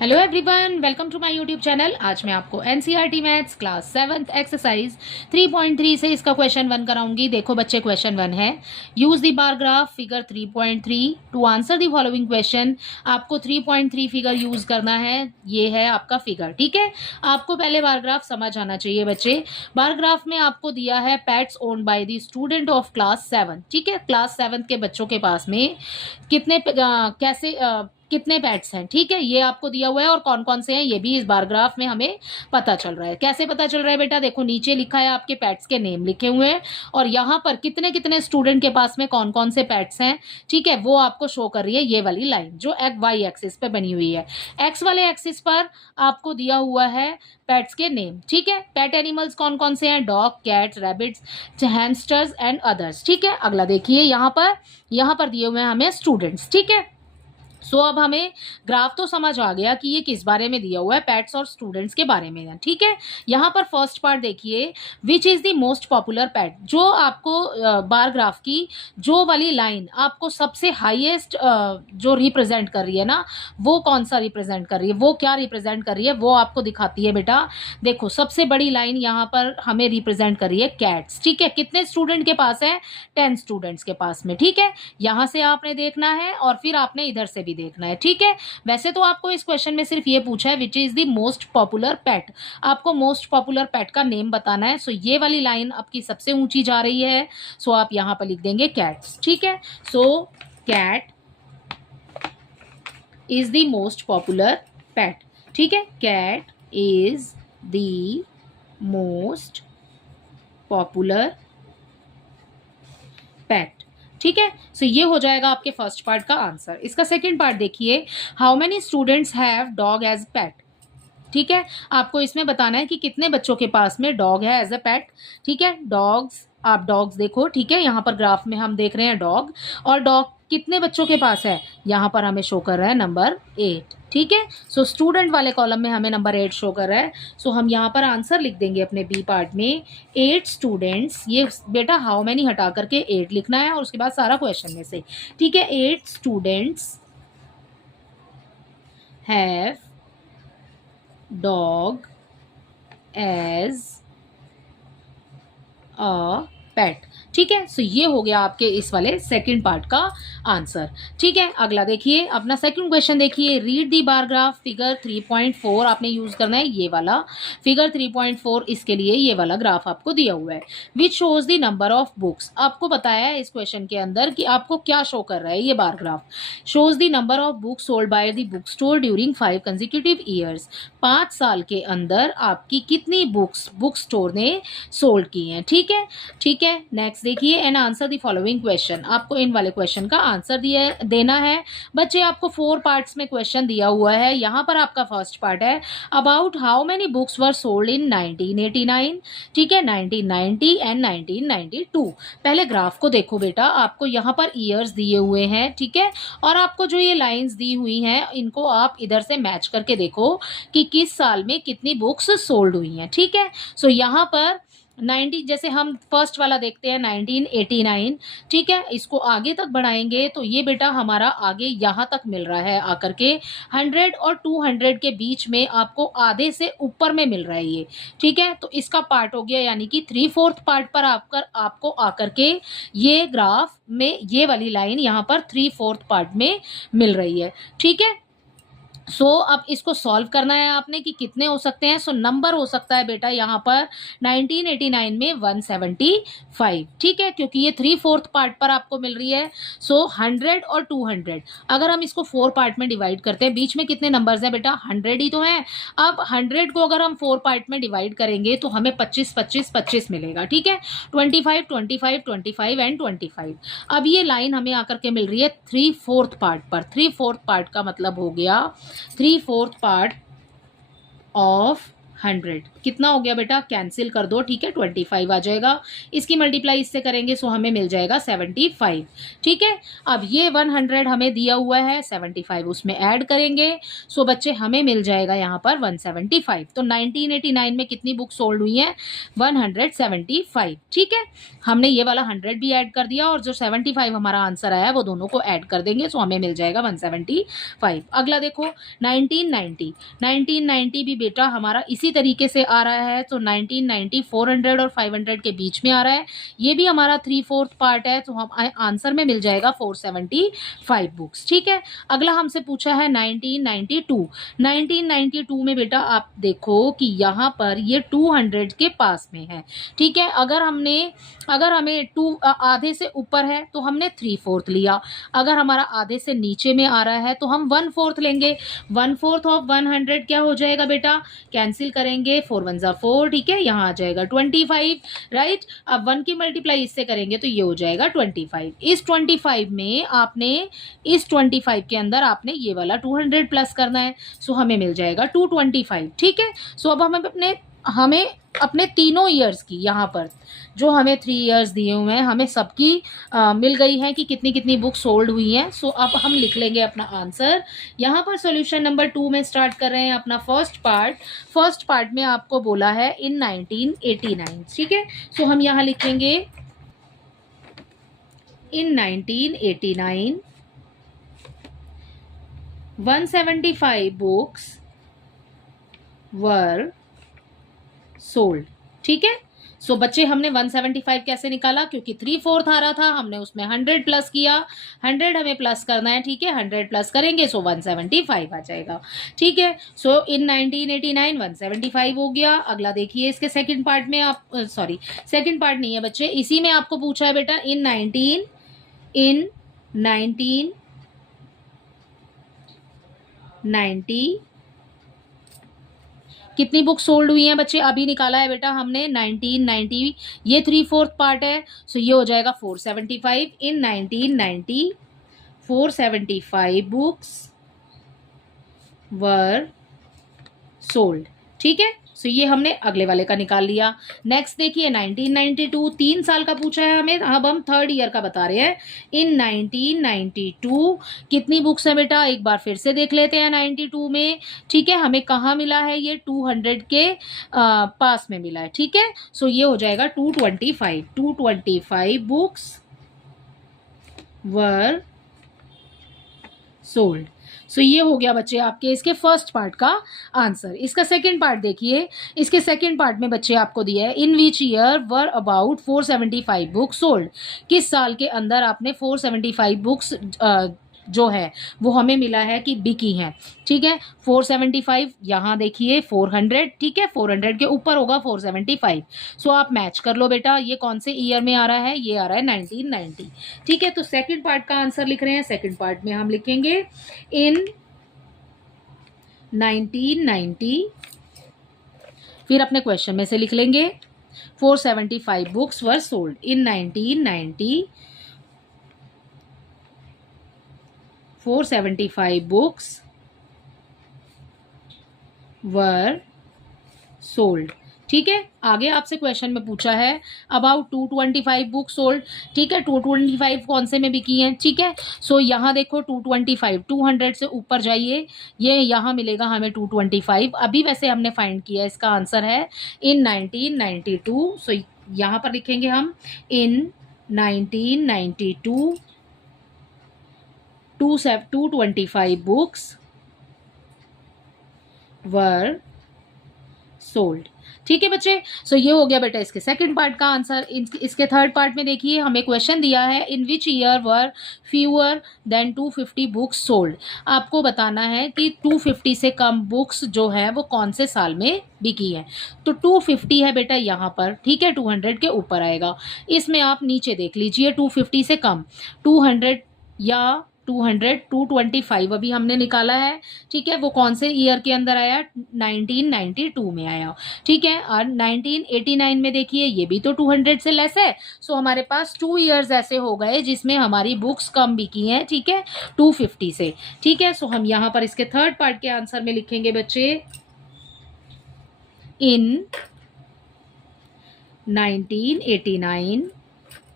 Hello everyone, welcome to my YouTube channel. आज मैं आपको NCERT maths class 7th exercise 3.3 से इसका क्वेश्चन 1 कराऊंगी। देखो बच्चे, क्वेश्चन 1 है, use the bar graph figure 3.3 to answer the following question. आपको 3.3 फिगर यूज करना है। ये है आपका फिगर, ठीक है। आपको पहले बार ग्राफ समझ आना चाहिए बच्चे। बार ग्राफ में आपको दिया है pets owned by the student of class 7, ठीक है। क्लास 7 के बच्चों के पास में कितने पेट्स हैं, ठीक है। ये आपको दिया हुआ है और कौन कौन से हैं ये भी इस बार ग्राफ में हमें पता चल रहा है। कैसे पता चल रहा है बेटा? देखो नीचे लिखा है, आपके पेट्स के नेम लिखे हुए हैं और यहाँ पर कितने कितने स्टूडेंट के पास में कौन कौन से पेट्स हैं, ठीक है, वो आपको शो कर रही है ये वाली लाइन जो वाई एक्सिस पे बनी हुई है। एक्स वाले एक्सिस पर आपको दिया हुआ है पेट्स के नेम, ठीक है। पेट एनिमल्स कौन कौन से हैं? Dog, cats, rabbits, hamsters and others, ठीक है। अगला देखिए, यहाँ पर दिए हुए हैं हमें स्टूडेंट्स, ठीक है। अब हमें ग्राफ तो समझ आ गया कि ये किस बारे में दिया हुआ है, पेट्स और स्टूडेंट्स के बारे में है, ठीक है। यहाँ पर फर्स्ट पार्ट देखिए, which is the most popular pet. जो आपको बार ग्राफ की जो वाली लाइन आपको सबसे हाईएस्ट जो रिप्रेजेंट कर रही है ना, वो कौन सा रिप्रेजेंट कर रही है, वो क्या रिप्रेजेंट कर रही है, वो आपको दिखाती है बेटा। देखो सबसे बड़ी लाइन यहाँ पर हमें रिप्रेजेंट कर रही है कैट्स, ठीक है। कितने स्टूडेंट के पास है? 10 स्टूडेंट्स के पास में, ठीक है। यहां से आपने देखना है और फिर आपने इधर से भी देखना है, ठीक है। वैसे तो आपको इस क्वेश्चन में सिर्फ ये पूछा है which is the most popular pet, आपको मोस्ट पॉपुलर पेट का नेम बताना है। सो ये वाली लाइन आपकी सबसे ऊंची जा रही है, सो आप यहां पर लिख देंगे कैट्स, ठीक है। So cat is the most popular pet, ठीक है। Cat is the most popular pet, ठीक है। सो ये हो जाएगा आपके फर्स्ट पार्ट का आंसर। इसका सेकंड पार्ट देखिए, how many students have dog as pet, ठीक है। आपको इसमें बताना है कि कितने बच्चों के पास में डॉग है एज अ पेट, ठीक है। डॉग्स, आप डॉग्स देखो, ठीक है। यहाँ पर ग्राफ में हम देख रहे हैं डॉग, और डॉग कितने बच्चों के पास है, यहाँ पर हमें शो कर रहा है नंबर 8, ठीक है। सो स्टूडेंट वाले कॉलम में हमें नंबर 8 शो कर रहा है। सो हम यहाँ पर आंसर लिख देंगे अपने बी पार्ट में 8 स्टूडेंट्स। ये बेटा हाउ मैनी हटा करके 8 लिखना है और उसके बाद सारा क्वेश्चन में से, ठीक है। 8 students have dog as a pet, ठीक है। सो ये हो गया आपके इस वाले सेकंड पार्ट का आंसर, ठीक है। अगला देखिए, अपना सेकंड क्वेश्चन देखिए, read the bar graph figure 3.4 आपने यूज करना है ये वाला फिगर 3.4। इसके लिए ये वाला ग्राफ आपको दिया हुआ है, which shows the number of books. आपको बताया है इस क्वेश्चन के अंदर कि आपको क्या शो कर रहा है ये bar graph. Shows the number of books sold by the book store during 5 consecutive years. 5 साल के अंदर आपकी कितनी बुक्स बुक स्टोर ने सोल्ड की हैं, ठीक है, ठीक है। नेक्स्ट देखिए, and answer the following question. आपको इन वाले क्वेश्चन का आंसर देना है बच्चे। आपको 4 पार्ट्स में क्वेश्चन दिया हुआ है। यहाँ पर आपका फर्स्ट पार्ट है, about how many books were sold in 1989, ठीक है, 1990 एंड 1992। पहले ग्राफ को देखो बेटा, आपको यहाँ पर ईयर्स दिए हुए हैं, ठीक है, और आपको जो ये लाइंस दी हुई हैं इनको आप इधर से मैच करके देखो कि किस साल में कितनी बुक्स सोल्ड हुई हैं, ठीक है। सो यहाँ पर 90, जैसे हम फर्स्ट वाला देखते हैं 1989, ठीक है। इसको आगे तक बढ़ाएंगे तो ये बेटा हमारा आगे यहाँ तक मिल रहा है आकर के 100 और 200 के बीच में आपको आधे से ऊपर में मिल रहा है ये, ठीक है। तो इसका पार्ट हो गया, यानी कि 3/4 पार्ट पर आपको आकर के ये ग्राफ में ये वाली लाइन यहाँ पर 3/4 पार्ट में मिल रही है, ठीक है। अब इसको सॉल्व करना है आपने कि कितने हो सकते हैं। नंबर हो सकता है बेटा यहाँ पर 1989 में 175, ठीक है, क्योंकि ये 3/4 पार्ट पर आपको मिल रही है। 100 और 200, अगर हम इसको 4 पार्ट में डिवाइड करते हैं, बीच में कितने नंबर्स हैं बेटा? 100 ही तो हैं। अब 100 को अगर हम 4 पार्ट में डिवाइड करेंगे तो हमें 25 25 25 मिलेगा, ठीक है। 25 25 25 एंड 25। अब ये लाइन हमें आकर के मिल रही है 3/4 पार्ट पर। 3/4 पार्ट का मतलब हो गया 3/4 पार्ट ऑफ 100 कितना हो गया बेटा, कैंसिल कर दो, ठीक है 25 आ जाएगा। इसकी मल्टीप्लाई इससे करेंगे सो हमें मिल जाएगा 75, ठीक है। अब ये 100 हमें दिया हुआ है, 75 उसमें ऐड करेंगे सो बच्चे हमें मिल जाएगा यहाँ पर 175। तो 1989 में कितनी बुक सोल्ड हुई हैं, 175, ठीक है। हमने ये वाला 100 भी ऐड कर दिया और जो 75 हमारा आंसर आया वो दोनों को ऐड कर देंगे सो हमें मिल जाएगा 175। अगला देखो 1990 भी बेटा हमारा इसी तरीके से आ रहा है। तो 1990 400 और 500 के बीच में आ रहा है, ये भी हमारा 3/4 पार्ट है तो हम आंसर में मिल जाएगा 475 बुक्स, ठीक है। अगला हमसे पूछा है 1992 में बेटा आप देखो कि यहाँ पर ये 200 के पास में है, ठीक है। अगर हमें 2 आधे से ऊपर है तो हमने 3/4 लिया, अगर हमारा आधे से नीचे में आ रहा है तो हम 1/4 लेंगे। 1/4 ऑफ 100 क्या हो जाएगा बेटा, कैंसिल करेंगे 4 1 जा 4, ठीक है, यहाँ आ जाएगा 25, राइट। अब 1 की मल्टीप्लाई इससे करेंगे तो ये हो जाएगा 25। इस 25 के अंदर आपने ये वाला 200 प्लस करना है सो हमें मिल जाएगा 225, ठीक है। सो अब हमें अपने तीनों ईयर्स की यहाँ पर जो हमें 3 ईयर्स दिए हुए हैं हमें सबकी मिल गई है कि कितनी कितनी बुक सोल्ड हुई हैं। सो अब हम लिख लेंगे अपना आंसर। यहाँ पर सॉल्यूशन नंबर 2 में स्टार्ट कर रहे हैं अपना फर्स्ट पार्ट में आपको बोला है इन 1989, ठीक है। सो हम यहाँ लिखेंगे इन 1989 175 बुक्स वर सोल्ड, ठीक है। सो बच्चे हमने 175 कैसे निकाला, क्योंकि 3/4 आ रहा था, हमने उसमें 100 प्लस किया, 100 हमें प्लस करना है, ठीक है। 100 प्लस करेंगे सो 175 आ जाएगा, ठीक है। सो इन 1989 175 हो गया। अगला देखिए इसके सेकंड पार्ट में आप सेकंड पार्ट नहीं है बच्चे, इसी में आपको पूछा है बेटा इन 1990 कितनी बुक सोल्ड हुई हैं बच्चे, अभी निकाला है बेटा हमने 1990, ये 3/4 पार्ट है सो ये हो जाएगा 475। इन 1990 475 बुक्स वर सोल्ड, ठीक है। सो ये हमने अगले वाले का निकाल लिया। नेक्स्ट देखिए 1992 3 साल का पूछा है हमें, अब हम 3rd ईयर का बता रहे हैं। इन 1992 कितनी बुक्स है बेटा, एक बार फिर से देख लेते हैं 92 में, ठीक है। हमें कहाँ मिला है, ये 200 के पास में मिला है, ठीक है। सो ये हो जाएगा 225 बुक्स वर सोल्ड। सो ये हो गया बच्चे आपके इसके फर्स्ट पार्ट का आंसर। इसका सेकंड पार्ट देखिए, इसके सेकंड पार्ट में बच्चे आपको दिया है in which year were about 475 books sold, किस साल के अंदर आपने 475 बुक्स जो है वो हमें मिला है कि बिकी हैं, ठीक है। 475 यहाँ देखिए 400, ठीक है, 400 के ऊपर होगा 475। सो आप मैच कर लो बेटा, ये कौन से ईयर में आ रहा है, ये आ रहा है 1990, ठीक है। तो सेकंड पार्ट का आंसर लिख रहे हैं, सेकंड पार्ट में हम लिखेंगे इन 1990, फिर अपने क्वेश्चन में से लिख लेंगे 475 books were sold in 1990 475 books were sold, ठीक है। आगे आपसे क्वेश्चन में पूछा है अबाउट 225 बुक सोल्ड, ठीक है। 225 कौन से में बिकी हैं, ठीक है। सो यहाँ देखो 225 200 से ऊपर जाइए, ये यहाँ मिलेगा हमें 225। अभी वैसे हमने फाइंड किया, इसका आंसर है इन 1992। सो यहाँ पर लिखेंगे हम इन 1992 225 बुक्स वर सोल्ड, ठीक है बच्चे। सो ये हो गया बेटा इसके सेकंड पार्ट का आंसर। इसके थर्ड पार्ट में देखिए हमें क्वेश्चन दिया है in which year were fewer than 250 books sold, आपको बताना है कि 250 से कम बुक्स जो है वो कौन से साल में बिकी है। तो 250 है बेटा यहाँ पर, ठीक है, 200 के ऊपर आएगा। इसमें आप नीचे देख लीजिए 250 से कम 200 या 225 अभी हमने निकाला है, ठीक है। वो कौन से ईयर के अंदर आया, 1992 में आया, ठीक है। और 1989 में देखिए ये भी तो 200 से लेस है। सो हमारे पास 2 ईयर्स ऐसे हो गए जिसमें हमारी बुक्स कम बिकी हैं, ठीक है, 250 से, ठीक है। सो हम यहाँ पर इसके थर्ड पार्ट के आंसर में लिखेंगे बच्चे in 1989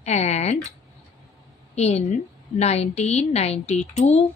and in 1992।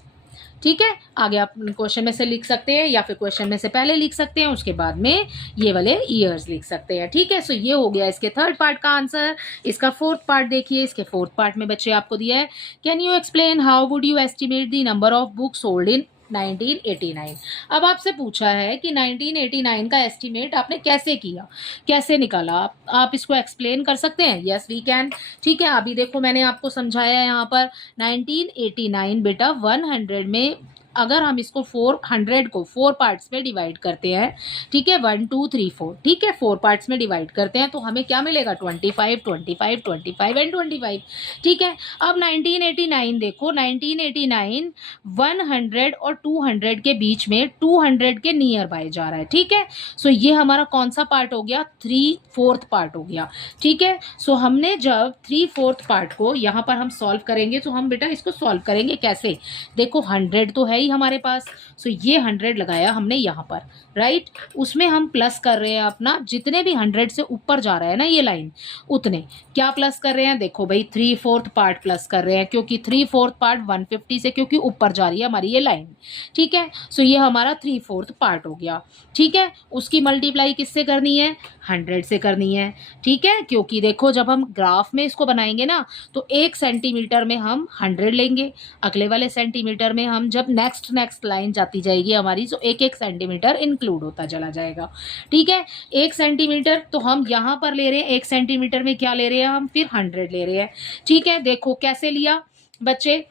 ठीक है, आगे आप क्वेश्चन में से लिख सकते हैं या फिर क्वेश्चन में से पहले लिख सकते हैं, उसके बाद में ये वाले ईयर्स लिख सकते हैं। ठीक है, सो ये हो गया इसके थर्ड पार्ट का आंसर। इसका फोर्थ पार्ट देखिए, इसके फोर्थ पार्ट में बच्चे आपको दिया है, can you explain how would you estimate the number of books sold in 1989। अब आपसे पूछा है कि 1989 का एस्टिमेट आपने कैसे किया, कैसे निकाला, आप इसको एक्सप्लेन कर सकते हैं? Yes we can. ठीक है, अभी देखो मैंने आपको समझाया है यहाँ पर 1989 बेटा 100 में अगर हम इसको 400 को 4 पार्ट्स में डिवाइड करते हैं, ठीक है 1 2 3 4, ठीक है 4 पार्ट्स में डिवाइड करते हैं तो हमें क्या मिलेगा 25 25 25 एंड 25। ठीक है, अब 1989 देखो 1989 100 और 200 के बीच में 200 के नियर बाय जा रहा है। ठीक है, सो ये हमारा कौन सा पार्ट हो गया 3/4 पार्ट हो गया। ठीक है, सो हमने जब 3/4 पार्ट को यहाँ पर हम सॉल्व करेंगे तो हम बेटा इसको सॉल्व करेंगे कैसे, देखो 100 तो है ही हमारे पास, सो ये 100 लगाया हमने यहाँ पर, राइट, उसमें हम प्लस कर रहे हैं अपना जितने भी 100 से ऊपर जा रहा है ना ये लाइन, उतने क्या प्लस कर रहे हैं, देखो भाई 3/4 पार्ट प्लस कर रहे हैं क्योंकि 3/4 पार्ट 150 से क्योंकि ऊपर जा रही है हमारी ये लाइन। ठीक है, सो ये हमारा 3/4 पार्ट हो गया। ठीक है, उसकी मल्टीप्लाई किससे करनी है 100 से करनी है। ठीक है, क्योंकि देखो जब हम ग्राफ में इसको बनाएंगे ना तो 1 सेंटीमीटर में हम 100 लेंगे, अगले वाले सेंटीमीटर में हम जब नेक्स्ट लाइन जाती जाएगी हमारी तो 1 सेंटीमीटर इंक्लूड होता चला जाएगा। ठीक है, 1 सेंटीमीटर तो हम यहाँ पर ले रहे हैं, 1 सेंटीमीटर में क्या ले रहे हैं हम फिर 100 ले रहे हैं। ठीक है, देखो कैसे लिया बच्चे,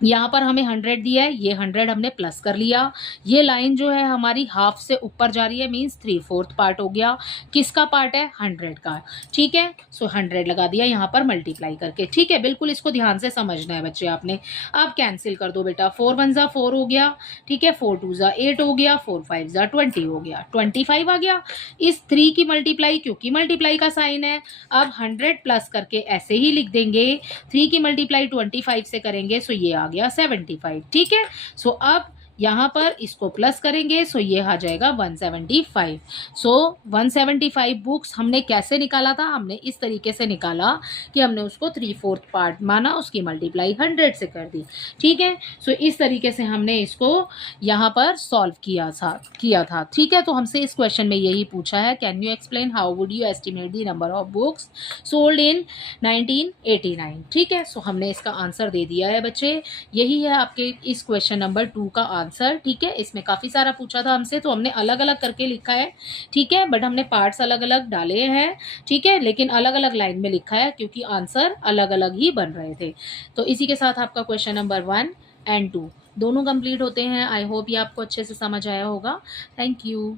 यहाँ पर हमें 100 दिया है, ये 100 हमने प्लस कर लिया, ये लाइन जो है हमारी हाफ से ऊपर जा रही है मीन्स 3/4 पार्ट हो गया, किसका पार्ट है 100 का। ठीक है, सो 100 लगा दिया यहाँ पर मल्टीप्लाई करके। ठीक है, बिल्कुल इसको ध्यान से समझना है बच्चे आपने। आप कैंसिल कर दो बेटा, 4 1 जा 4 हो गया, ठीक है 4 2 जा 8 हो गया, 4 5 जा 20 हो गया, 25 आ गया। इस 3 की मल्टीप्लाई क्योंकि मल्टीप्लाई का साइन है, अब 100 प्लस करके ऐसे ही लिख देंगे, 3 की मल्टीप्लाई 25 से करेंगे सो ये आ गया 75। ठीक है, सो अब यहाँ पर इसको प्लस करेंगे सो ये आ जाएगा 175। सो 175 बुक्स हमने कैसे निकाला था, हमने इस तरीके से निकाला कि हमने उसको 3/4 पार्ट माना, उसकी मल्टीप्लाई 100 से कर दी। ठीक है, सो इस तरीके से हमने इसको यहाँ पर सॉल्व किया था। ठीक है, तो हमसे इस क्वेश्चन में यही पूछा है, can you explain how would you estimate the number of books sold in 1989। ठीक है, सो हमने इसका आंसर दे दिया है बच्चे, यही है आपके इस क्वेश्चन नंबर 2 का आंसर। ठीक है, इसमें काफ़ी सारा पूछा था हमसे तो हमने अलग अलग करके लिखा है। ठीक है, बट हमने पार्ट्स अलग अलग डाले हैं। ठीक है, लेकिन अलग अलग लाइन में लिखा है क्योंकि आंसर अलग अलग ही बन रहे थे। तो इसी के साथ आपका क्वेश्चन नंबर 1 एंड 2 दोनों कंप्लीट होते हैं। आई होप ये आपको अच्छे से समझ आया होगा। Thank you.